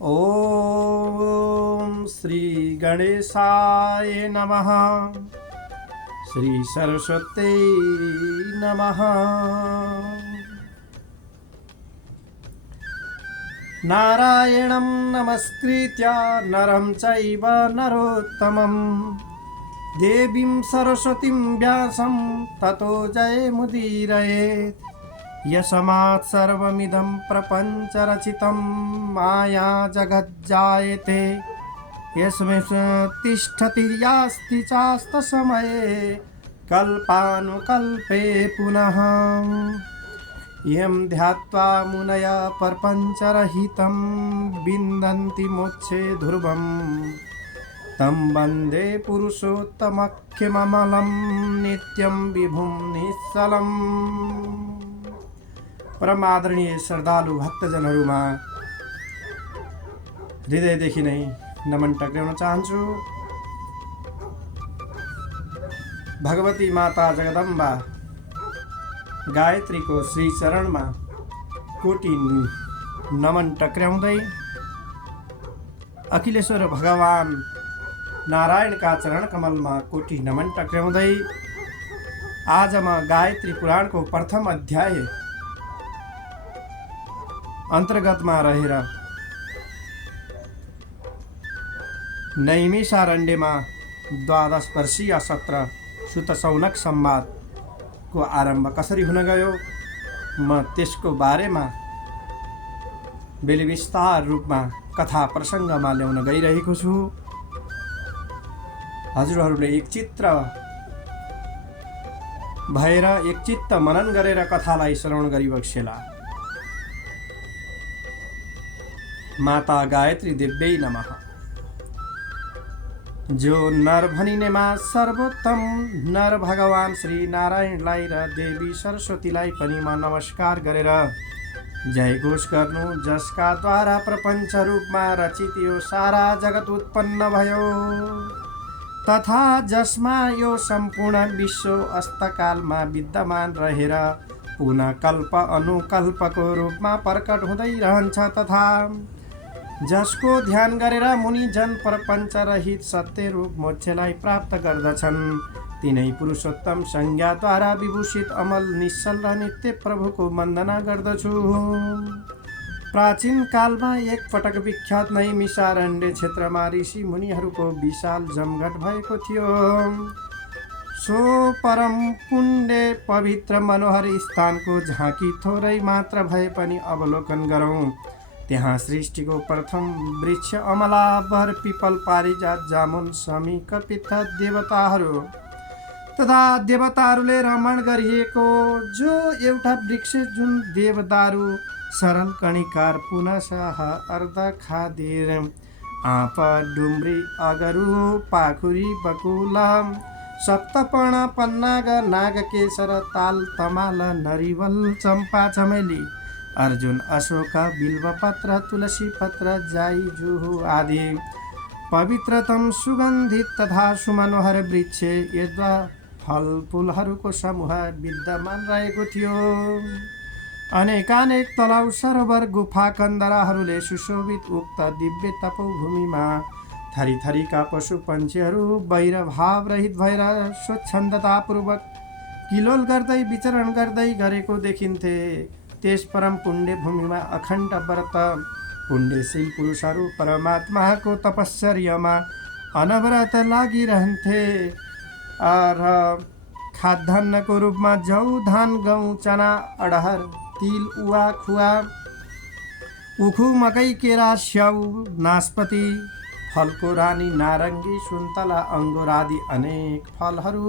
ओम श्री गणेशाय नमः। श्री सरस्वती नमः। नारायणं नमस्कृत्य नरं चैव नरोत्तमं देवीं सरस्वतीं व्यासं ततो जयमुदीरयेत्। यस्मात् सर्वमिदं प्रपञ्चरचितं माया जगज्जायते यस्मिन् तिष्ठति यास्ति चास्तसमये कल्पानुकल्पे पुनः। यं ध्यात्वा मुनयः प्रपञ्चरहितं विन्दन्ति मोक्षे ध्रुवं तं वन्दे पुरुषोत्तमख्यममलं नित्यं विभुं निश्चलम्। परम आदरणीय श्रद्धालु भक्तजनहरूमा हृदयदेखि नै नमन टक्राउन चाहन्छु। भगवती माता जगदम्बा गायत्री को श्री चरण में कोटि नमन टक्राउँदै अखिलेश्वर भगवान नारायण का चरण कमल में कोटि नमन टक्राउँदै आज म गायत्री पुराण को प्रथम अध्याय अंतर्गत में रहेर नैमिषारण्य में द्वादश वर्षीय सत्र सुत सौनक संवाद को आरंभ कसरी हुन गयो म त्यसको बारेमा विस्तार रूपमा कथा प्रसङ्गमा ल्याउन गइरहेको छु। हजुरहरूले एकचित्त भएर एकचित्त मनन गरेर कथालाई श्रवण गरिबक्सेला। माता गायत्री देव्यै नमः। जो नर भनिनेमा सर्वोत्तम नर भगवान श्री नारायणलाई र देवी सरस्वतीलाई पनि म नमस्कार गरेर जय घोष गर्नु, जसका द्वारा प्रपञ्च रूपमा रचित यो सारा जगत उत्पन्न भयो तथा जसमा यो सम्पूर्ण विश्व अस्तकालमा विद्यमान रहेर पुनः कल्प अनुकल्पको रूपमा प्रकट हुँदै रहन्छ तथा जसको ध्यान गरेर मुनिजन प्रपञ्च रहित सत्य रूप मोक्षलाई प्राप्त गर्दछन् तिनै पुरुषोत्तम संज्ञाद्वारा विभूषित अमल निश्चल र नित्य प्रभुको वन्दना गर्दछु। प्राचीन कालमा एक पटक विख्यात नैमिषारण्य क्षेत्रमा ऋषि मुनिहरूको विशाल जमघट भएको थियो। सो परम पुण्य पवित्र मनोहर स्थानको झाँकी थोरै मात्र भए पनि अवलोकन गरौँ। त्यहाँ सृष्टिको प्रथम वृक्ष अमला बर पिपल पारिजात जामुन समी कपित देवताहरू तथा देवताहरूले रमण गरिएको जो एउटा वृक्ष जुन देवदारू सरल कणिकार पुनः अर्ध खादिर आँप डुम्री अगरु पाखुरी बकुला सप्तपर्ण पन्नाग नागकेशर ताल तमाल नरिवल चम्पा चमेली अर्जुन अशोक बिल्वपत्र तुलसी पत्र जाई जुहु आदि पवित्रतम सुगन्धित तथा सुमनोहर वृक्ष यद्वा फलफुलहरूको समूह विद्यमान रहेको थियो। अनेकानेक तलाउ सरोवर गुफा कन्दराहरूले सुशोभित उक्त दिव्य तपोभूमिमा थरी थरीका पशु पन्छीहरू वैरभाव रहित भएर स्वच्छन्दतापूर्वक किलोल गर्दै विचरण गर्दै गरेको देखिन्थे। त्यस परम पुण्य भूमिमा अखण्ड व्रत पुण्यशील पुरुषहरू परमात्माको तपश्चर्यामा अनवरत लागिरहन्थे र खाद्यान्नको रूपमा जौ धान गहुँ चना अडहर तिल उवा खुवा उखु मकै केरा स्याउ नास्पति फलको रानी नारङ्गी सुन्तला अङ्गुर आदि अनेक फलहरू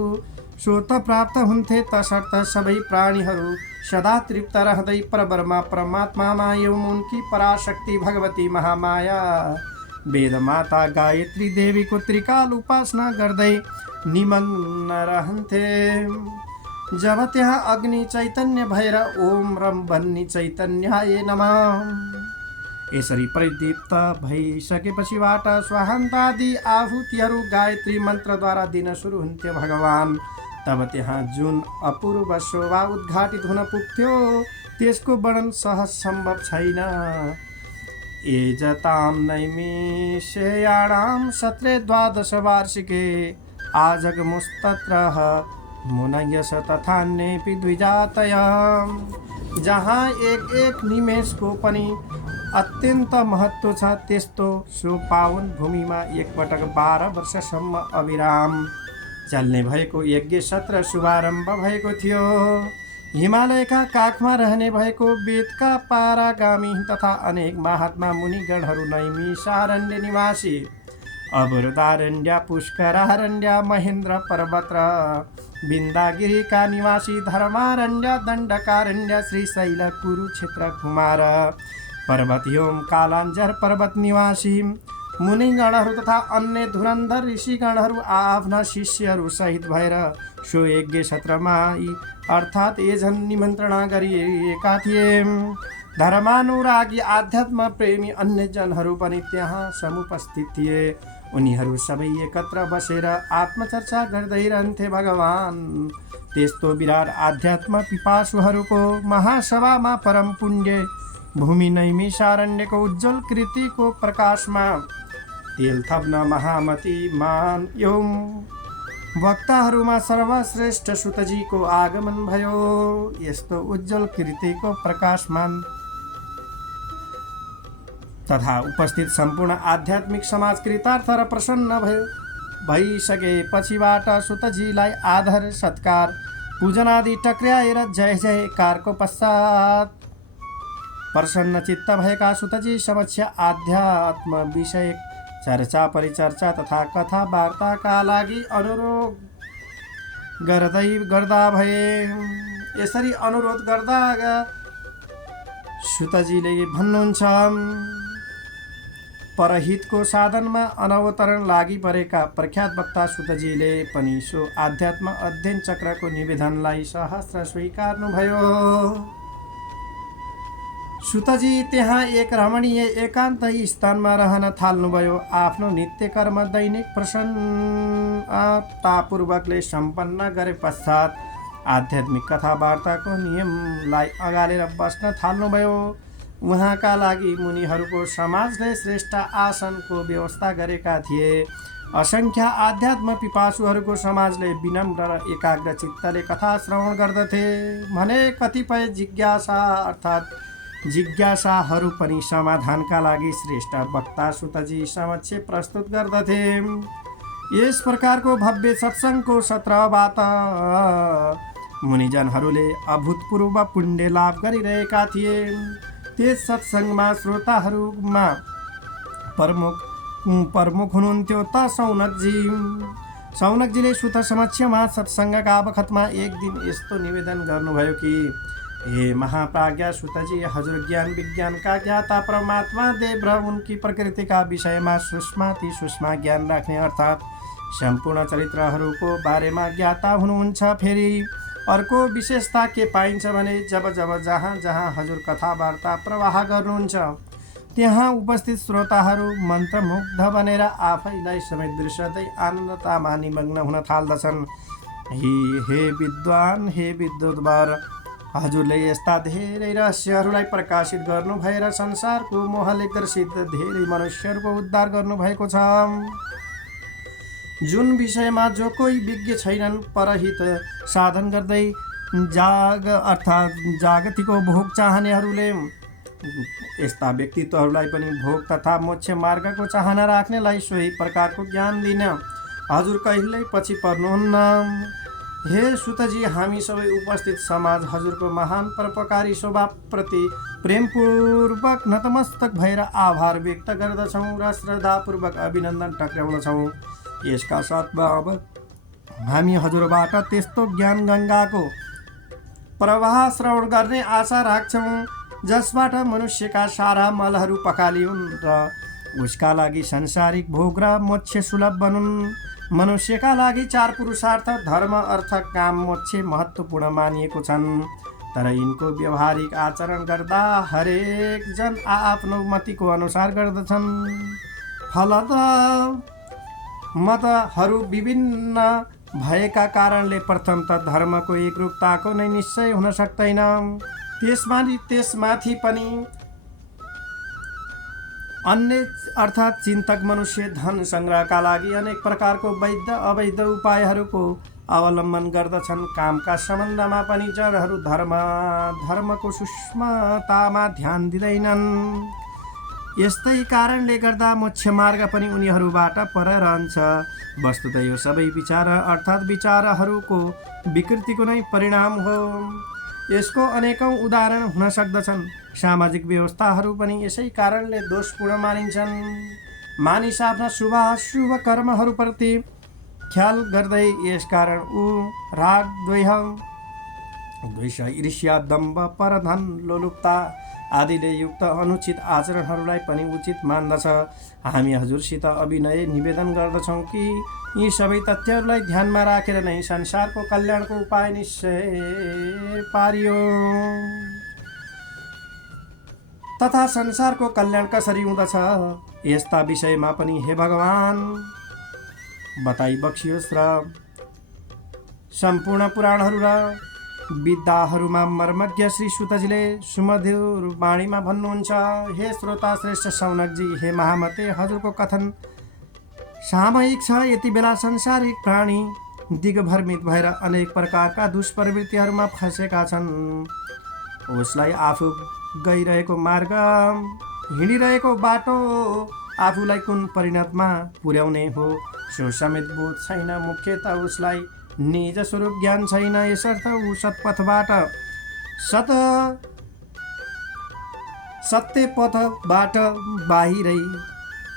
स्वत प्राप्त हुन्थे। तसर्थ सबै प्राणीहरू सदा तृप्त रहँदै परब्रह्म परमात्मामा एवं उनकी पराशक्ति भगवती महामाया वेद माता गायत्री देवी को त्रिकाल उपासना गर्दै निमग्न रहन्थे। जब त्यहाँ अग्नि चैतन्य भएर ओम रम भन्ने चैतन्याय नमः यसरी परिदीप्त भइसकेपछिबाट स्वाहान्तादि आहुतिहरू गायत्री मन्त्रद्वारा दिन सुरु हुन्थ्यो। भगवान तब त्यहाँ जुन अपूर्व शोभा उद्घाटित हुन पुग्थ्यो त्यसको वर्णन सहज सम्भव छैन। एजतां नैमिषेयाणां सत्रे 12 वार्षिके आजगमुस्तत्रः मुनयस तथान्येऽपि द्विजातयः। जहाँ एक एक निमेषको पनि अत्यन्त महत्त्व छ, त्यस्तो सो पावन भूमिमा एकपटक 12 वर्षसम्म अविराम चल्ने भएको यज्ञ सत्र शुभारम्भ भएको थियो। हिमालयका काखमा रहने भएको वेदका पारागामी तथा अनेक महात्मा मुनिगणहरू नैमिषारण्य निवासी अवरुदारण्य, पुष्करारण्य, महेन्द्र पर्वत र बिन्दागिरीका निवासी धर्मारण्य, दण्डकारण्य, श्रीशैल, कुरुक्षेत्र, कुमार पर्वत एवं कालाञ्जर पर्वत निवासी मुनिगणहरू तथा अन्य धुरन्धर ऋषिगणहरू आफ्ना शिष्यहरू सहित भएर सो यज्ञ सत्रमा अर्थात् एजन निमन्त्रणा गरिएका थिए। धर्मानुरागी आध्यात्म प्रेमी अन्य जनहरू पनि त्यहाँ समुपस्थित थिए। उनीहरू सबै एकत्र बसेर आत्मचर्चा गर्दै रहन्थे। भगवान त्यस्तो विराट आध्यात्म पिपासुहरूको महासभामा परम पुण्य भूमि नैमिषारण्यको उज्जवल कृतिको प्रकाशमा तेल थप्न महामती मान एवं वक्ताहरूमा सर्वश्रेष्ठ सुतजीको आगमन भयो। यस्तो उज्जवल कृतिको प्रकाशमान तथा उपस्थित सम्पूर्ण आध्यात्मिक समाज कृतार्थ र प्रसन्न भइसकेपछिबाट सुतजीलाई आदर सत्कार पूजनादि टक्र्याएर जय जयकारको पश्चात प्रसन्न चित्त भएका सुतजी समक्ष आध्यात्म विषय चर्चा परिचर्चा तथा कथा वार्ताका लागि अनुरोध गर्दा भए। यसरी अनुरोध गर्दा सुतजीले भन्नुहुन्छ, परहितको साधनमा अनवतरण लागि परेका प्रख्यात वक्ता सुतजीले पनि सो आध्यात्म अध्ययन चक्रको निवेदनलाई सहर्ष स्वीकार्नुभयो। सुतजी त्यहाँ एक रमणीय एकान्त स्थानमा रहन थाल्नुभयो। आफ्नो नित्य कर्म दैनिक प्रसन्नतापूर्वकले सम्पन्न गरे पश्चात आध्यात्मिक कथावार्ताको नियमलाई अगालेर बस्न थाल्नुभयो। उहाँका लागि मुनिहरूको समाजले श्रेष्ठ आसनको व्यवस्था गरेका थिए। असङ्ख्य आध्यात्म पिपासुहरूको समाजले विनम्र र एकाग्र चित्तले कथा श्रवण गर्दथे भने कतिपय जिज्ञासाहरू पनि समाधानका लागि श्रेष्ठ वक्ता सुतजी समक्ष प्रस्तुत गर्दथे। यस प्रकारको भव्य सत्सङ्गको सत्रबाट मुनिजनहरूले अभूतपूर्व पुण्य लाभ गरिरहेका थिए। त्यस सत्सङ्गमा श्रोताहरूमा प्रमुख हुनुहुन्थ्यो त सौनकजीले सुत समक्षमा सत्सङ्गका बखतमा एक दिन यस्तो निवेदन गर्नुभयो कि हे महाप्राज्ञ सुतजी, हजुर ज्ञान विज्ञानका ज्ञाता परमात्मा देव र उनकी प्रकृतिका विषयमा सूक्ष्माति सूक्ष्म ज्ञान राख्ने अर्थात् सम्पूर्ण चरित्रहरूको बारेमा ज्ञाता हुनुहुन्छ। फेरि अर्को विशेषता के पाइन्छ भने जब जहाँ जहाँ हजुर कथावार्ता प्रवाह गर्नुहुन्छ त्यहाँ उपस्थित श्रोताहरू मन्त्रमुग्ध बनेर आफैलाई समेत बिर्सदै आनन्दतामा निमग्न हुन थाल्दछन्। हे विद्वान, हे विद्वद्वर, हजुरले यस्ता धेरै रहस्यहरूलाई प्रकाशित गर्नु भएर संसारको मोहले ग्रसित धेरै मनुष्यहरूको उद्धार गर्नुभएको छ। जुन विषयमा जो कोही विज्ञ छैनन्, परहित साधन गर्दै जागतिको भोग चाहनेहरूले यस्ता व्यक्तित्वहरूलाई पनि भोग तथा मोक्ष मार्गको चाहना राख्नेलाई सोही प्रकारको ज्ञान दिन हजुर कहिल्यै पछि पर्नुहुन्न। हे सुतजी, हामी सबै उपस्थित समाज हजुरको महान परोपकारी स्वभावप्रति प्रेमपूर्वक नतमस्तक भएर आभार व्यक्त गर्दछौँ र श्रद्धापूर्वक अभिनन्दन टक्र्याउँदछौँ। यसका साथमा अब हामी हजुरबाट त्यस्तो ज्ञान गङ्गाको प्रवाह श्रवण गर्ने आशा राख्छौँ जसबाट मनुष्यका सारा मलहरू पखालिउन् र उसका लागि सांसारिक भोग र मोक्ष सुलभ बनुन्। मनुष्यका लागि 4 पुरुषार्थ धर्म, अर्थ, काम, मोक्ष महत्त्वपूर्ण मानिएको छन्, तर यिनको व्यवहारिक आचरण गर्दा हरेक जन आफ्नो मतिको अनुसार गर्दछन्। फलत मतहरू विभिन्न भएका कारणले प्रथमतः धर्मको एकरूपताको नै निश्चय हुन सक्दैन। त्यसमाथि पनि अन्य अर्थात् चिन्तक मनुष्य धन सङ्ग्रहका लागि अनेक प्रकारको वैध अवैध उपायहरूको अवलम्बन गर्दछन्। कामका सम्बन्धमा पनि जडहरू धर्मको सूक्ष्मतामा ध्यान दिँदैनन्। यस्तै कारणले गर्दा मोक्ष मार्ग पनि उनीहरूबाट पर रहन्छ। वस्तुतः यो सबै विचार अर्थात् विचारहरूको विकृतिको नै परिणाम हो। यसको अनेकौं उदाहरण हुन सक्दछन्। सामाजिक व्यवस्थाहरू पनि यसै कारणले दोषपूर्ण मानिन्छन्। मानिस आफ्ना शुभ कर्महरूप्रति ख्याल गर्दै यसकारण राग द्वेष ईर्ष्या दम्भ परधन लोलुपता आदिले युक्त अनुचित आचरणहरूलाई पनि उचित मान्दछ। हामी हजुरसित अभिनय निवेदन गर्दछौँ कि यी सबै तथ्यहरूलाई ध्यानमा राखेर नै संसारको कल्याणको उपाय निश्चय पारियो। तथा संसारको कल्याण कसरी हुँदछ यस्ता विषयमा पनि हे भगवान बताइ बक्सियोस् र सम्पूर्ण पुराणहरू र विद्याहरूमा मर्मज्ञ श्री सुतजीले सुमधुर वाणीमा भन्नुहुन्छ। हे श्रोता श्रेष्ठ शौनकजी, हे महामते, हजुरको कथन सामयिक छ। यति बेला संसारिक प्राणी दिगभ्रमित भएर अनेक प्रकारका दुष्प्रवृत्तिहरूमा फँसेका छन्। उसलाई आफू गइरहेको मार्ग, हिँडिरहेको बाटो आफूलाई कुन परिणतमा पुर्याउने हो सो समेत बोध छैन। मुख्यतः उसलाई निज स्वरूप ज्ञान छैन। यसर्थ ऊ सत्पथबाट सत्य पथबाट बाहिरै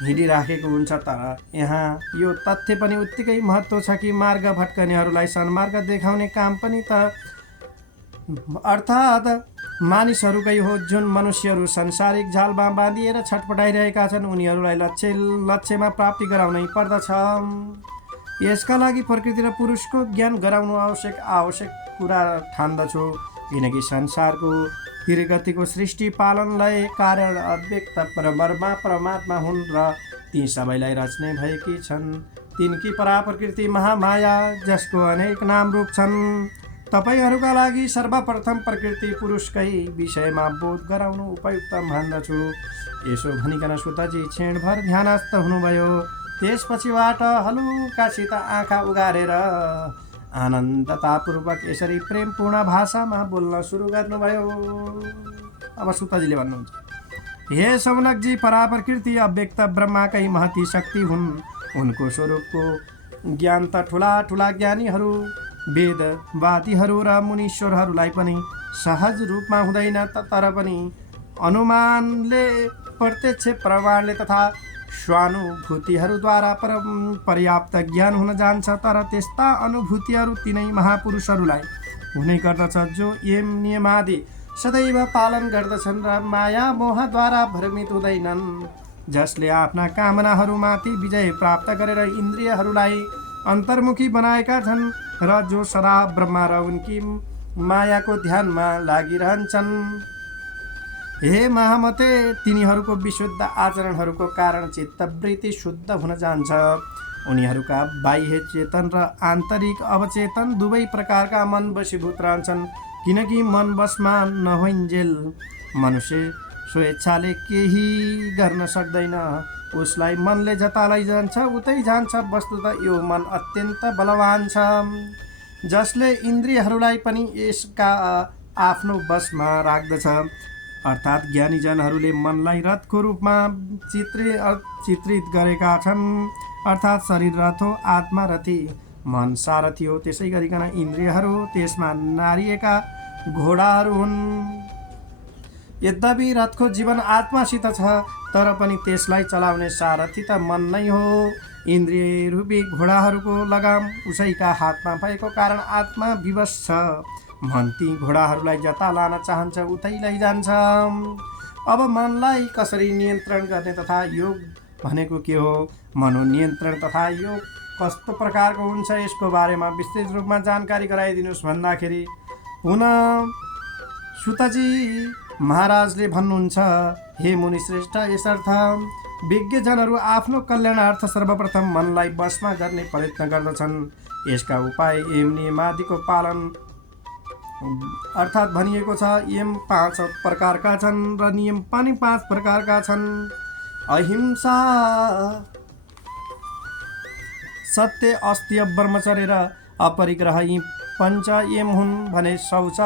हिँडिराखेको हुन्छ। तर यहाँ यो तथ्य पनि उत्तिकै महत्त्व छ कि मार्ग भट्कनेहरूलाई सन्मार्ग देखाउने काम पनि त अर्थात् मानिसहरूकै हो। जुन मनुष्यहरू संसारिक जालमा बाँधिएर छटपटाइरहेका छन् उनीहरूलाई लक्ष्यमा प्राप्ति गराउनै पर्दछ। यसका लागि प्रकृति र पुरुषको ज्ञान गराउनु आवश्यक कुरा ठान्दछु। किनकि संसारको तिरगतिको सृष्टि पालनलाई कारण अव्यक्त परमात्मा हुन् र ती सबैलाई रच्ने भएकी छन्। तिनकी पराप्रकृति महामाया जसको अनेक नाम रूप छन्। तपाईहरूका लागि सर्वप्रथम प्रकृति पुरुषकै विषयमा बोध गराउनु उपयुक्त मान्दछु। यसो भनिकन सुतजी क्षणभर ध्यानस्थ हुनुभयो। त्यसपछिबाट हलुकासित आँखा उघारेर आनन्दतापूर्वक यसरी प्रेमपूर्ण भाषामा बोल्न सुरु गर्नुभयो। अब सुतजीले भन्नुहुन्छ, हे शौनकजी, पराप्रकृति अव्यक्त ब्रह्माकै महती शक्ति हुन्। उनको स्वरूपको ज्ञान त ठुला ज्ञानीहरू, वेदवादीहरू र मुनीश्वरहरूलाई पनि सहज रूपमा हुँदैन। तर पनि अनुमानले, प्रत्यक्ष प्रमाणले तथा स्वानुभूतिहरूद्वारा पर्याप्त ज्ञान हुन जान्छ। तर त्यस्ता अनुभूतिहरू तिनै महापुरुषहरूलाई हुने गर्दछ जो यम नियमादि सदैव पालन गर्दछन् र माया मोहद्वारा भ्रमित हुँदैनन्। जसले आफ्ना कामनाहरूमाथि विजय प्राप्त गरेर इन्द्रियहरूलाई अन्तर्मुखी बनाएका छन् र जो सदा ब्रह्मा र उनकी मायाको ध्यानमा लागिरहन्छन्। हे महामते, तिनीहरूको विशुद्ध आचरणहरूको कारण चित्तवृत्ति शुद्ध हुन जान्छ। उनीहरूका बाह्य चेतन र आन्तरिक अवचेतन दुवै प्रकारका मन वशीभूत रहन्छन्। किनकि मन वशमा नहोइन्जेल मनुष्य स्वेच्छाले केही गर्न सक्दैन। उसलाई मनले जता लैजान्छ उतै जान्छ। वस्तुतः यो मन अत्यन्त बलवान छ, जसले इन्द्रियहरूलाई पनि यसका आफ्नो वशमा राख्दछ। अर्थात् ज्ञानीजनहरूले मनलाई रथको रूपमा चित्रित गरेका छन्। अर्थात् शरीर रथ हो, आत्मा रथी, मन सारथी हो। त्यसै गरिकन इन्द्रियहरू त्यसमा नारिएका घोडाहरू हुन्। यद्यपि रथको जीवन आत्मासित छ, तर पनि त्यसलाई चलाउने सारथी त मन नै हो। इन्द्रिय रूपी घोडाहरूको लगाम उसैका हातमा भएको कारण आत्मा विवश छ। मन ती घोडाहरूलाई जता लान चाहन्छ उतै लैजान्छ। अब मनलाई कसरी नियन्त्रण गर्ने तथा योग भनेको के हो, मनोनियन्त्रण तथा योग कस्तो प्रकारको हुन्छ, यसको बारेमा विस्तृत रूपमा जानकारी गराइदिनुहोस् भन्दाखेरि पुनः सुतजी महाराजले भन्नुहुन्छ, हे मुनिश्रेष्ठ, यसर्थ विज्ञजनहरू आफ्नो कल्याणार्थ सर्वप्रथम मनलाई वशमा गर्ने प्रयत्न गर्दछन्। यसका उपाय यम नियमादिको पालन अर्थात् भनिएको छ। यम 5 प्रकारका छन् र नियम पनि 5 प्रकारका छन्। अहिंसा सत्य अस्त्य ब्रह्मचर्य र अपरिग्रह यी पञ्च एम हुन् भने शौच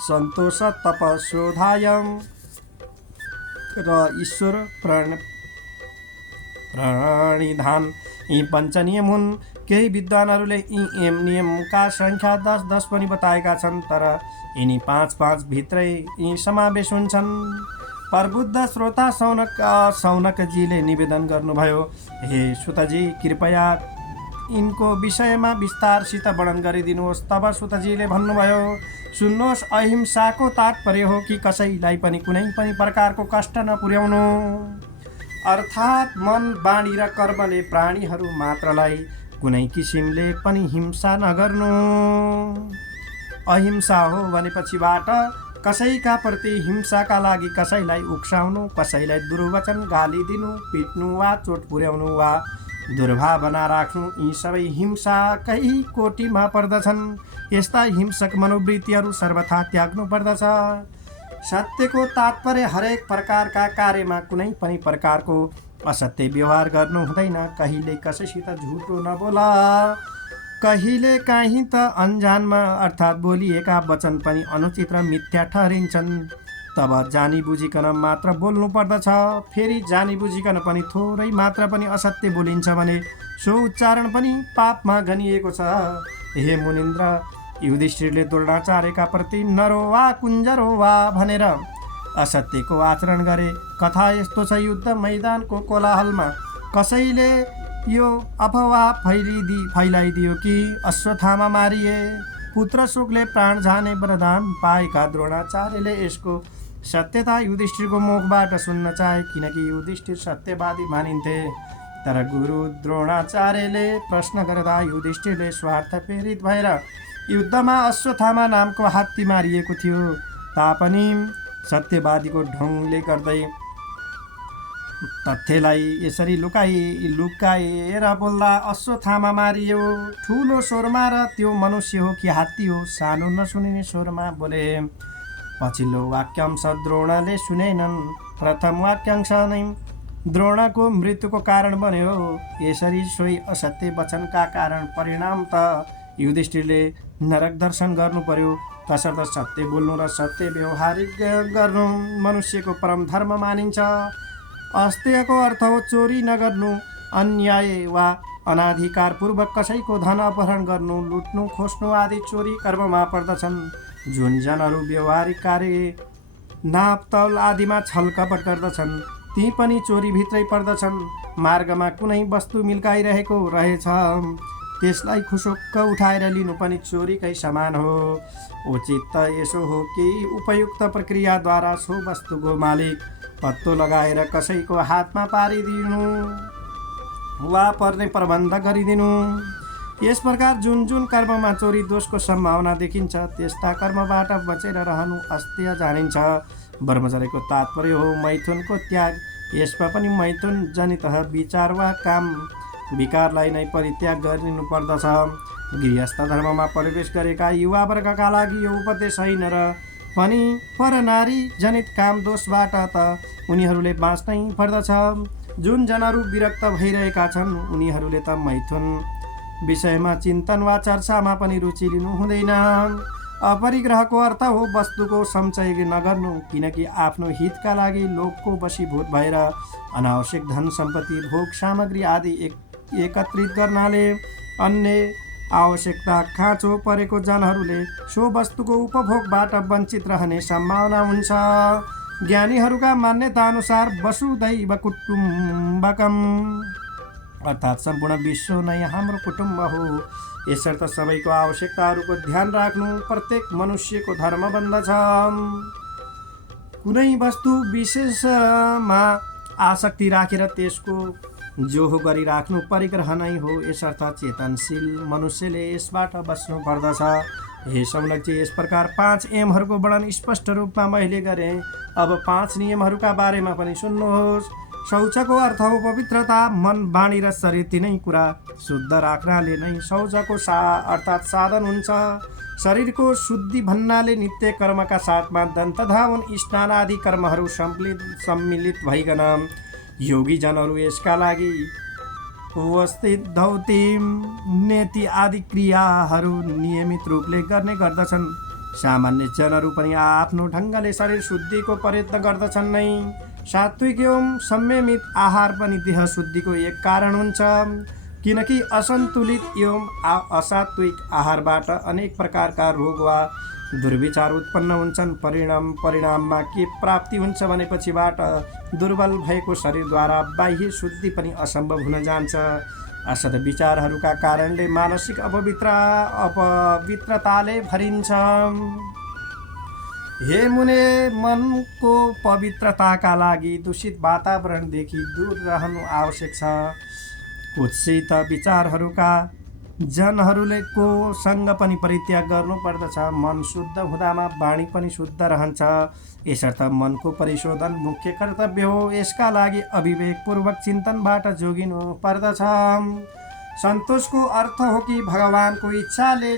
सन्तोष तप शोधायम र ईश्वर प्रणिधान यी पञ्च नियम हुन्। केही विद्वानहरूले यी एम नियमका सङ्ख्या 10-10 पनि बताएका छन्, तर यिनी 5-5 भित्रै यी समावेश हुन्छन्। प्रबुद्ध श्रोता सौनकजीले निवेदन गर्नुभयो, हे सुतजी कृपया यिनको विषयमा विस्तारसित वर्णन गरिदिनुहोस्। तब सुतजीले भन्नुभयो, सुन्नुहोस्, अहिंसाको तात्पर्य हो कि कसैलाई पनि कुनै पनि प्रकारको कष्ट नपुर्याउनु, अर्थात् मन वाणी र कर्मले प्राणीहरू मात्रलाई कुनै किसिमले पनि हिंसा नगर्नु। अहिंसा हो भनेपछिबाट कसैका प्रति हिंसाका लागि कसैलाई उक्साउनु, कसैलाई दुर्वचन गाली दिनु, पिट्नु वा चोट पुर्याउनु वा दुर्भावना राख्नु, यी सबै हिंसाकै कोटीमा पर्दछन्। यस्ता हिंसक मनोवृत्तिहरू सर्वथा त्याग्नु पर्दछ। सत्यको तात्पर्य हरेक प्रकारका कार्यमा कुनै पनि प्रकारको असत्य व्यवहार गर्नु हुँदैन। कहिले कसैसित झुटो नबोला, कहिले काहीँ त अन्जानमा अर्थात् बोलिएका वचन पनि अनुचित र मिथ्या ठहरिन्छन्। तब जानी बुझिकन मात्र बोल्नु पर्दछ। फेरि जानी बुझिकन पनि थोरै मात्र पनि असत्य बोलिन्छ भने सो उच्चारण पनि पापमा गनिएको छ। हे मुनिन्द्र, युधिष्ठिरले द्रोणाचार्यका प्रति नरो वा कुञ्जरो वा भनेर असत्यको आचरण गरे। कथा यस्तो छ, युद्ध मैदानको कोलाहलमा कसैले यो अफवाह फैलाइदियो कि अश्वत्थामा मारिए। पुत्र शोकले प्राण जाने वरदान पाएका द्रोणाचार्यले यसको सत्यता युधिष्ठिरको मुखबाट सुन्न चाहे, किनकि युधिष्ठिर सत्यवादी मानिन्थे। तर गुरु द्रोणाचार्यले प्रश्न गर्दा युधिष्ठिरले स्वार्थ प्रेरित भएर युद्धमा अश्वत्थामा नामको हात्ती मारिएको थियो तापनि सत्यवादीको ढङ्गले गर्दै तथ्यलाई यसरी लुकाएर बोल्दा अश्वत्थामा मारियो। ठुलो स्वरमा र त्यो मनुष्य हो कि हात्ती हो, सानो नसुनिने स्वरमा बोले। पछिल्लो वाक्यांश द्रोणले सुनेनन्। प्रथम वाक्यांश नै द्रोणको मृत्युको कारण बन्यो। यसरी सोही असत्य वचनका कारण परिणाम त युधिष्ठिरले नरक दर्शन गर्नु पर्यो। तसर्थ सत्य बोल्नु र सत्य व्यवहारिक गर्नु मनुष्यको परम धर्म मानिन्छ। अस्त्यको अर्थ हो चोरी नगर्नु, अन्याय वा अनाधिकारपूर्वक कसैको धन अपहरण गर्नु, लुट्नु, खोज्नु आदि चोरी कर्ममा पर्दछन्। जुन जनहरू व्यवहारिक कार्य नापतौल आदिमा छलकपट गर्दछन् ती पनि चोरीभित्रै पर्दछन्। मार्गमा कुनै वस्तु मिल्काइरहेको रहेछ, त्यसलाई खुसुक्क उठाएर लिनु पनि चोरीकै समान हो। उचित त यसो हो कि उपयुक्त प्रक्रियाद्वारा सो वस्तुको मालिक पत्तो लगाएर कसैको हातमा पारिदिनु वा पर्ने प्रबन्ध गरिदिनु। यस प्रकार जुन जुन कर्ममा चोरी दोषको सम्भावना देखिन्छ त्यस्ता कर्मबाट बचेर रहनु अस्त्य जानिन्छ। ब्रह्मचर्यको तात्पर्य हो मैथुनको त्याग। यसमा पनि मैथुन जनित विचार वा काम विकारलाई नै परित्याग गरिनु पर्दछ। गृहस्थ धर्ममा प्रवेश गरेका युवा वर्गका लागि यो उपदेश होइन र पनि पर नारी जनित काम दोषबाट त उनीहरूले बाँच्नै पर्दछ। जुन जनहरू विरक्त भइरहेका छन् उनीहरूले त मैथुन विषयमा चिन्तन वा चर्चामा पनि रुचि लिनु हुँदैन। अपरिग्रहको अर्थ हो वस्तुको सञ्चय नगर्नु, किनकि आफ्नो हितका लागि लोकको वशीभूत भएर अनावश्यक धन सम्पत्ति भोग सामग्री आदि एकत्रित गर्नाले अन्य आवश्यकता खाँचो परेको जनहरूले सो वस्तुको उपभोगबाट वञ्चित रहने सम्भावना हुन्छ। ज्ञानीहरूका मान्यता अनुसार वसुधैव कुटुम्बकम अर्थात् सम्पूर्ण विश्व नै हाम्रो कुटुम्ब हो। यसर्थ सबैको आवश्यकताहरूको ध्यान राख्नु प्रत्येक मनुष्यको धर्म बन्दछ। कुनै वस्तु विशेषमा आसक्ति राखेर त्यसको जोहो गरिराख्नु परिग्रह नै हो। यसर्थ चेतनशील मनुष्यले यसबाट बस्नु पर्दछ। हे सौनकजी, यस प्रकार 5 एमहरूको वर्णन स्पष्ट रूपमा मैले गरेँ। अब 5 नियमहरूका बारेमा पनि सुन्नुहोस्। शौचको अर्थ हो पवित्रता। मन, वाणी र शरीर तीनै कुरा शुद्ध राख्नाले नै शौचको अर्थात् साधन हुन्छ। शरीरको शुद्धि भन्नाले नित्य कर्मका साथमा दन्तधावन, स्नान आदि कर्महरू सम्मिलित भइकन योगी जनहरू यसका लागि व्यवस्थित धौती नेति आदि क्रियाहरू नियमित रूपले गर्ने गर्दछन्। सामान्य जनहरू पनि आफ्नो ढङ्गले शरीर शुद्धिको प्रयत्न गर्दछन् नै। सात्विक एवं संयमित आहार पनि देह शुद्धिको एक कारण हुन्छ, किनकि असन्तुलित एवं असात्विक आहारबाट अनेक प्रकारका रोग वा दुर्विचार उत्पन्न हुन्छन्। परिणाममा के प्राप्ति हुन्छ भनेपछिबाट दुर्बल भएको शरीरद्वारा बाह्य शुद्धि पनि असम्भव हुन जान्छ। असत विचारहरूका कारणले मानसिक अपवित्रताले भरिन्छ। हे मुने, मनको पवित्रताका लागि दूषित वातावरणदेखि दूर रहनु आवश्यक छ। कुत्सित विचारहरूका जनहरूले को सँग पनि परित्याग गर्नुपर्दछ। मन शुद्ध हुँदामा वाणी पनि शुद्ध रहन्छ। यसर्थ मनको परिशोधन मुख्य कर्तव्य हो। यसका लागि अविवेकपूर्वक चिन्तनबाट जोगिनु पर्दछ। सन्तोषको अर्थ हो कि भगवानको इच्छाले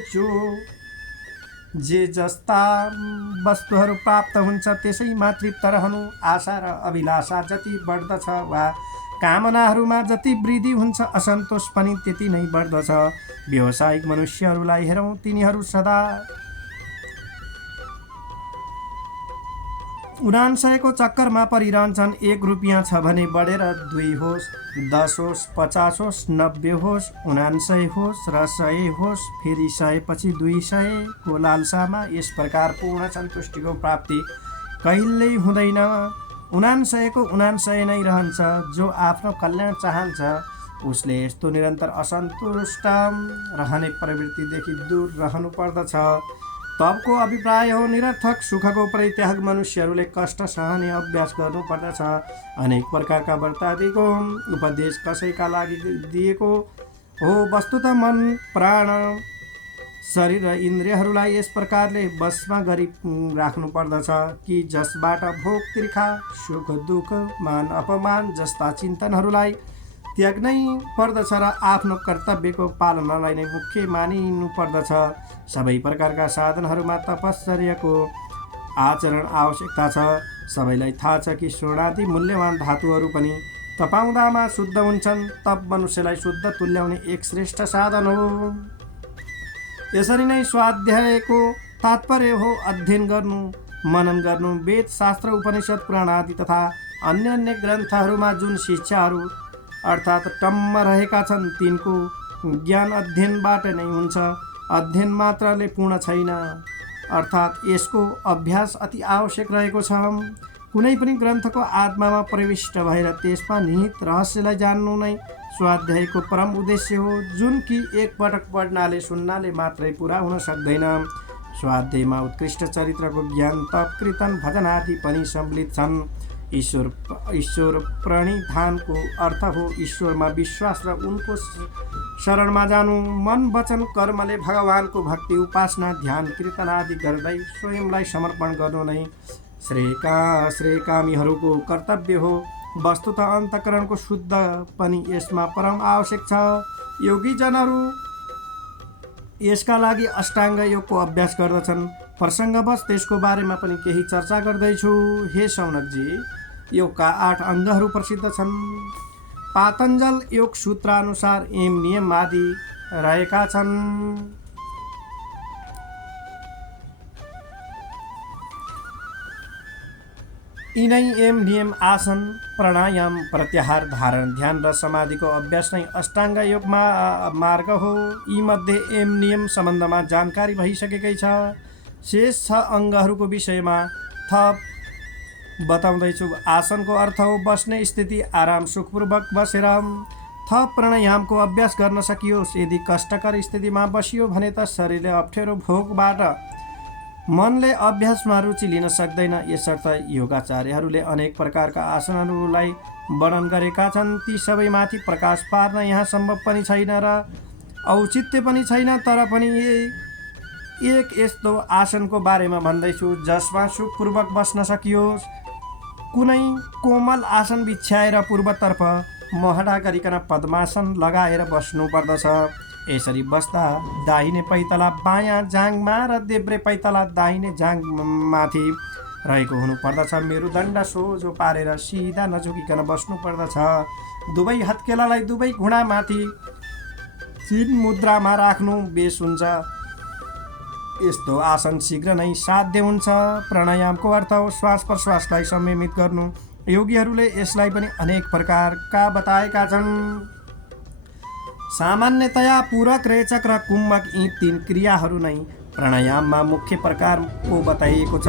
जे जस्ता वस्तुहरू प्राप्त हुन्छ त्यसैमा तृप्त रहनु। आशा र अभिलाषा जति बढ्दछ वा कामनाहरूमा जति वृद्धि हुन्छ, असन्तोष पनि त्यति नै बढ्दछ। व्यावसायिक मनुष्यहरूलाई हेरौँ, तिनीहरू सदा उडानसयको चक्करमा परिरहन्छन्। 1 रुपियाँ छ भने बढेर 2 होस्, 10 होस्, 50 होस्, 90 होस्, 99 होस् र 100 होस्, फेरि 100 पछि 200 को लालसामा यस प्रकार पूर्ण सन्तुष्टिको प्राप्ति कहिल्यै हुँदैन। 99 को 99 नै रहन्छ। जो आफ्नो कल्याण चाहन्छ उसले यस्तो निरन्तर असन्तुष्ट रहने प्रवृत्तिदेखि दूर रहनु पर्दछ। तबको अभिप्राय हो निरर्थक सुखको परित्याग मनुष्यहरूले कष्ट सहने अभ्यास गर्नुपर्दछ। अनेक प्रकारका व्रतादिको उपदेश कसैका लागि दिएको हो। वस्तुतः मन, प्राण, शरीर र इन्द्रियहरूलाई यस प्रकारले वशमा गरी राख्नुपर्दछ कि जसबाट भोग, तिर्खा, सुख, दुःख, मान, अपमान जस्ता चिन्तनहरूलाई त्याग्नै पर्दछ र आफ्नो कर्तव्यको पालनालाई नै मुख्य मानिनु पर्दछ। सबै प्रकारका साधनहरूमा तपश्चर्याको आचरण आवश्यकता छ। सबैलाई थाहा छ कि स्वर्णादि मूल्यवान धातुहरू पनि तपाउँदामा शुद्ध हुन्छन्। तप मनुष्यलाई शुद्ध तुल्याउने एक श्रेष्ठ साधन हो। यसरी नै स्वाध्यायको तात्पर्य हो अध्ययन गर्नु, मनन गर्नु। वेद, शास्त्र, उपनिषद, पुराण आदि तथा अन्य ग्रन्थहरूमा जुन शिक्षाहरू अर्थात् टम्म रहेका छन् तिनको ज्ञान अध्ययनबाट नै हुन्छ। अध्ययन मात्रले पूर्ण छैन, अर्थात् यसको अभ्यास अति आवश्यक रहेको छ। कुनै पनि ग्रन्थको आत्मामा प्रविष्ट भएर त्यसमा निहित रहस्यलाई जान्नु नै स्वाध्यायको परम उद्देश्य हो, जुन कि एक पटक पढ्नाले सुन्नाले मात्रै पुरा हुन सक्दैन। स्वाध्यायमा उत्कृष्ट चरित्रको ज्ञान, तप, कीर्तन, भजन आदि पनि सम्मिलित छन्। ईश्वर प्रणिधानको अर्थ हो ईश्वरमा विश्वास र उनको शरणमा जानु। मन, वचन, कर्मले भगवानको भक्ति, उपासना, ध्यान, कीर्तन आदि गर्दै स्वयंलाई समर्पण गर्नु नै श्रेयकामीहरूको कर्तव्य हो। वस्तुतः अन्तःकरणको शुद्ध पनि यसमा परम आवश्यक छ। योगी जनहरू यसका लागि अष्टाङ्ग योगको अभ्यास गर्दछन्। प्रसङ्गवश त्यसको बारेमा पनि केही चर्चा गर्दैछु। हे शौनकजी, योगका 8 अङ्गहरू प्रसिद्ध छन्। पातञ्जल योग सूत्रानुसार एम नियम आदि रहेका छन्। यिनै एम नियम, आसन, प्राणायाम, प्रत्याहार, धारण, ध्यान र समाधिको अभ्यास नै अष्टाङ्ग योग मार्ग हो। यी मध्ये एम नियम सम्बन्धमा जानकारी भइसकेकै छ। शेष 6 अङ्गहरूको विषयमा थप बताउँदैछु। आसनको अर्थ हो बस्ने स्थिति, आराम सुखपूर्वक बसेर। थप प्राणायामको अभ्यास गर्न सकियोस्। यदि कष्टकर स्थितिमा बसियो भने त शरीरले अप्ठ्यारो भोगबाट मनले अभ्यासमा रुचि लिन सक्दैन। यसर्थ योगाचार्यहरूले अनेक प्रकारका आसनहरूलाई वर्णन गरेका छन्। ती सबैमाथि प्रकाश पार्न यहाँ सम्भव पनि छैन र औचित्य पनि छैन। तर पनि एक यस्तो आसनको बारेमा भन्दैछु जसमा सुखपूर्वक बस्न सकियोस्। कुनै कोमल आसन बिछ्याएर पूर्वतर्फ मोहडा गरिकन पद्मासन लगाएर बस्नु पर्दछ। यसरी बस्दा दाहिने पैताला बायाँ जाँघमा र देब्रे पैताला दाहिने जाँघमाथि रहेको हुनुपर्दछ। मेरुदण्ड सोझो पारेर सिधा नझुकिकन बस्नु पर्दछ। दुवै हत्केलालाई दुवै घुँडामाथि चिन मुद्रामा राख्नु बेस हुन्छ। यस्तो आसन शीघ्र नै साध्य हुन्छ। प्राणायामको अर्थ हो श्वास प्रश्वासलाई संयमित गर्नु। योगीहरूले यसलाई पनि अनेक प्रकारका बताएका छन्। सामान्यतया पूरक, रेचक र कुम्भक यी 3 क्रियाहरू नै प्राणायाममा मुख्य प्रकारको बताइएको छ।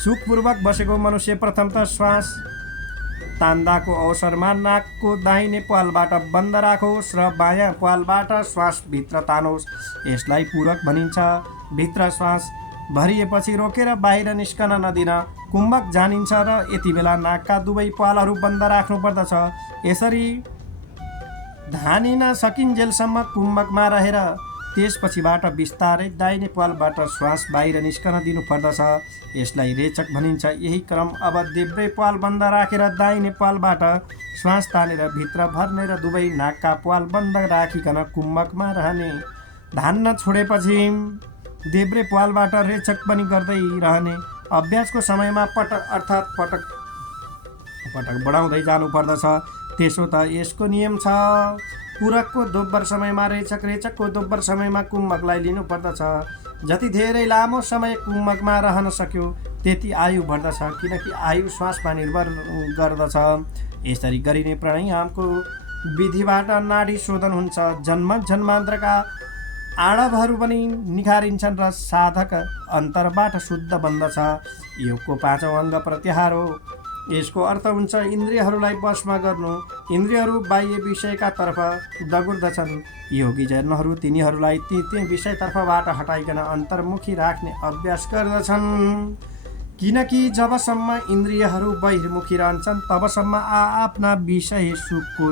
सुखपूर्वक बसेको मनुष्य प्रथमतः श्वास तान्दाको अवसरमा नाकको दाहिने प्वालबाट बन्द राखोस् र बायाँ प्वालबाट श्वास भित्र तानोस्। यसलाई पूरक भनिन्छ। भित्र श्वास भरिएपछि रोकेर बाहिर निस्कन नदिन कुम्भक जानिन्छ र यति बेला नाकका दुवै प्वालहरू बन्द राख्नुपर्दछ। यसरी धानिन सकिन्जेलसम्म कुम्भकमा रहेर त्यसपछिबाट बिस्तारै दाहिने प्वालबाट श्वास बाहिर निस्कन दिनुपर्दछ। यसलाई रेचक भनिन्छ। यही क्रम अब देब्रे प्वाल बन्द राखेर दाहिने प्वालबाट श्वास तानेर भित्र भर्ने र दुवै नाकका प्वाल बन्द राखिकन कुम्भकमा रहने। धान्न छोडेपछि देब्रे प्वालबाट रेचक पनि गर्दै रहने। अभ्यासको समयमा पटक पटक बढाउँदै जानुपर्दछ। त्यसो त यसको नियम छ। पूरकको दोब्बर समयमा रेचक, रेचकको दोब्बर समयमा कुम्भकलाई लिनुपर्दछ। जति धेरै लामो समय कुम्भकमा रहन सक्यो त्यति आयु बढ्दछ, किनकि आयु श्वासमा निर्भर गर्दछ। यसरी गरिने प्राणायामको विधिबाट नाडी शोधन हुन्छ। जन्म जन्मान्तरका आडवहरू पनि निखारिन्छन् र साधक अन्तरबाट शुद्ध बन्दछ। योगको 5औं अङ्ग प्रत्याहार हो। यसको अर्थ हुन्छ इन्द्रियहरूलाई वशमा गर्नु। इन्द्रियहरू बाह्य विषयका तर्फ दगुर्दछन्। योगीजनहरू तिनीहरूलाई ती विषयतर्फबाट हटाइकन अन्तर्मुखी राख्ने अभ्यास गर्दछन्। किनकि जबसम्म इन्द्रियहरू बहिर्मुखी रहन्छन् तबसम्म आफ्ना विषय सुखको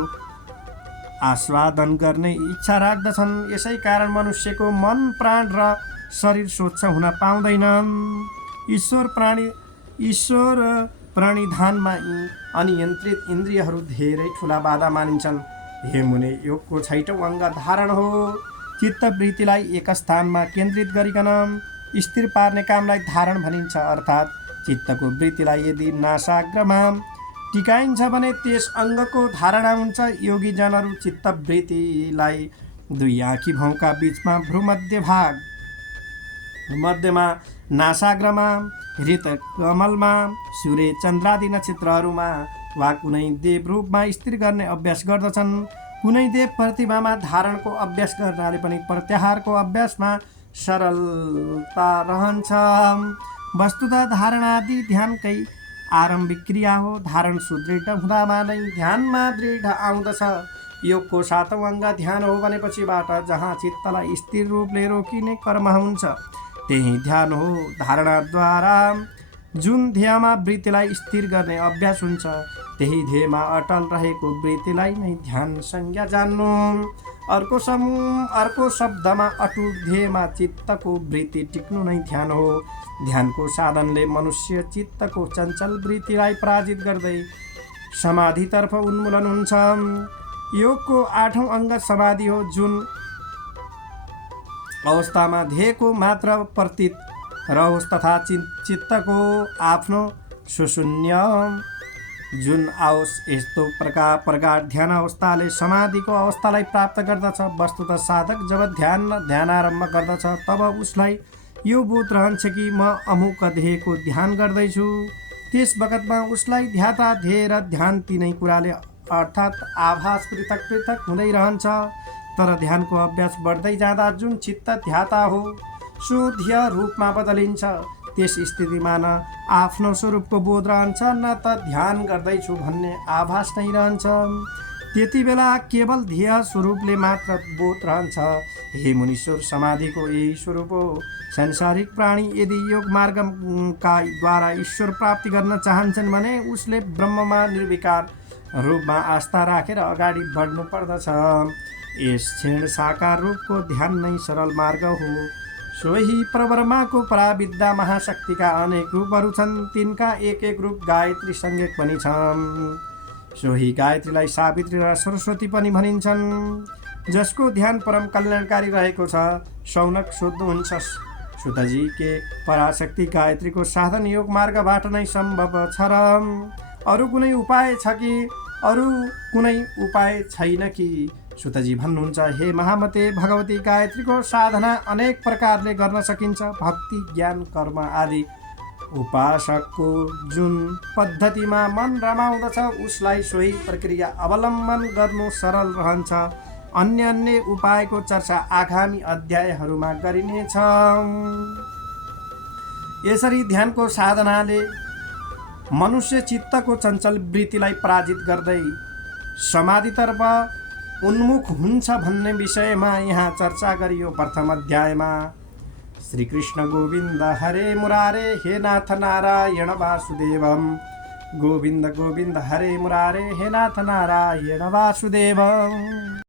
आस्वादन गर्ने इच्छा राख्दछन्। यसै कारण मनुष्यको मन, प्राण र शरीर स्वच्छ हुन पाउँदैन। ईश्वर प्रणिधानमा यी अनियन्त्रित इन्द्रियहरू धेरै ठुला बाधा मानिन्छन्। हे मुने, योगको 6औं अङ्ग धारण हो। चित्तवृत्तिलाई एक स्थानमा केन्द्रित गरिकन स्थिर पार्ने कामलाई धारण भनिन्छ। अर्थात् चित्तको वृत्तिलाई यदि नासाग्रमा टिकाइन्छ भने त्यस अङ्गको धारणा हुन्छ। योगीजनहरू चित्तवृत्तिलाई 2 आँखी भाउका बीचमा भ्रूमध्य भाग, मध्यमा नासाग्रमा, हृत कमलमा, सूर्य चन्द्रादि नक्षत्रहरूमा वा कुनै देवरूपमा स्थिर गर्ने अभ्यास गर्दछन्। कुनै देव प्रतिमामा धारणको अभ्यास गर्नाले पनि प्रत्याहारको अभ्यासमा सरलता रहन्छ। वस्तुतः धारण आदि ध्यानकै आरम्भिक क्रिया हो। धारण सुदृढ हुँदामा नै ध्यानमा दृढ आउँदछ। योगको 7औं अङ्ग ध्यान हो भनेपछिबाट जहाँ चित्तलाई स्थिर रूपले रोकिने कर्म हुन्छ त्यही ध्यान हो। धारणाद्वारा जुन ध्येयमा वृत्तिलाई स्थिर गर्ने अभ्यास हुन्छ त्यही ध्येयमा अटल रहेको वृत्तिलाई नै ध्यान संज्ञा जान्नु। अर्को शब्दमा अटुट ध्येयमा चित्तको वृत्ति टिक्नु नै ध्यान हो। ध्यानको साधनले मनुष्य चित्तको चञ्चल वृत्तिलाई पराजित गर्दै समाधितर्फ उन्मूलन हुन्छ। योगको 8औं अङ्ग समाधि हो। जुन अवस्थामा ध्येयको मात्र प्रतीत रहोस् तथा चित्तको आफ्नो सुशून्य जुन आओस्, यस्तो प्रगाढ ध्यान अवस्थाले समाधिको अवस्थालाई प्राप्त गर्दछ। वस्तुतः साधक जब ध्यान आरम्भ गर्दछ तब उसलाई यो बोध रहन्छ कि म अमुक ध्येयको ध्यान गर्दैछु। त्यस बखतमा उसलाई ध्याता, ध्येय र ध्यान तीनै कुराले अर्थात् आभास पृथक पृथक हुँदै रहन्छ। तर ध्यानको अभ्यास बढ्दै जाँदा जुन चित्त ध्याता हो सो ध्येय रूपमा बदलिन्छ। त्यस स्थितिमा न आफ्नो स्वरूपको बोध रहन्छ न त ध्यान गर्दैछु भन्ने आभास नै रहन्छ। त्यति बेला केवल ध्येय स्वरूपले मात्र बोध रहन्छ। हे मुनीश्वर, समाधिको यही स्वरूप हो। सांसारिक प्राणी यदि योग मार्गका द्वारा ईश्वर प्राप्ति गर्न चाहन्छन् भने उसले ब्रह्ममा निर्विकार रूपमा आस्था राखेर अगाडि बढ्नु पर्दछ। यस क्षण साकार रूपको ध्यान नै सरल मार्ग हो। सोही परब्रह्मको पराविद्या महाशक्तिका अनेक रूपहरू छन्। तिनका एक एक रूप गायत्री संज्ञक पनि छन्। सोही गायत्रीलाई सावित्री र सरस्वती पनि भनिन्छन्, जसको ध्यान परम कल्याणकारी रहेको छ। शौनक सोध्नुहुन्छ, सुतजी के पराशक्ति गायत्रीको साधन योग मार्गबाट नै सम्भव छ र अरू कुनै उपाय छ कि अरू कुनै उपाय छैन कि? सुतजी भन्नुहुन्छ, हे महामते, भगवती गायत्रीको साधना अनेक प्रकारले गर्न सकिन्छ। भक्ति, ज्ञान, कर्म आदि। उपासकको जुन पद्धतिमा मन रमाउँदछ उसलाई सोही प्रक्रिया अवलम्बन गर्नु सरल रहन्छ। अन्य अन्य उपायको चर्चा आगामी अध्यायहरूमा गरिनेछ। यसरी ध्यानको साधनाले मनुष्य चित्तको चञ्चल वृत्तिलाई पराजित गर्दै समाधितर्फ उन्मुख हुन्छ भन्ने विषयमा यहाँ चर्चा गरियो। प्रथम अध्यायमा श्री कृष्ण गोविन्द हरे मुरारे, हे नाथ नारायण वासुदेवम। गोविन्द गोविन्द हरे मुरारे, हे नाथ नारायण वासुदेवम।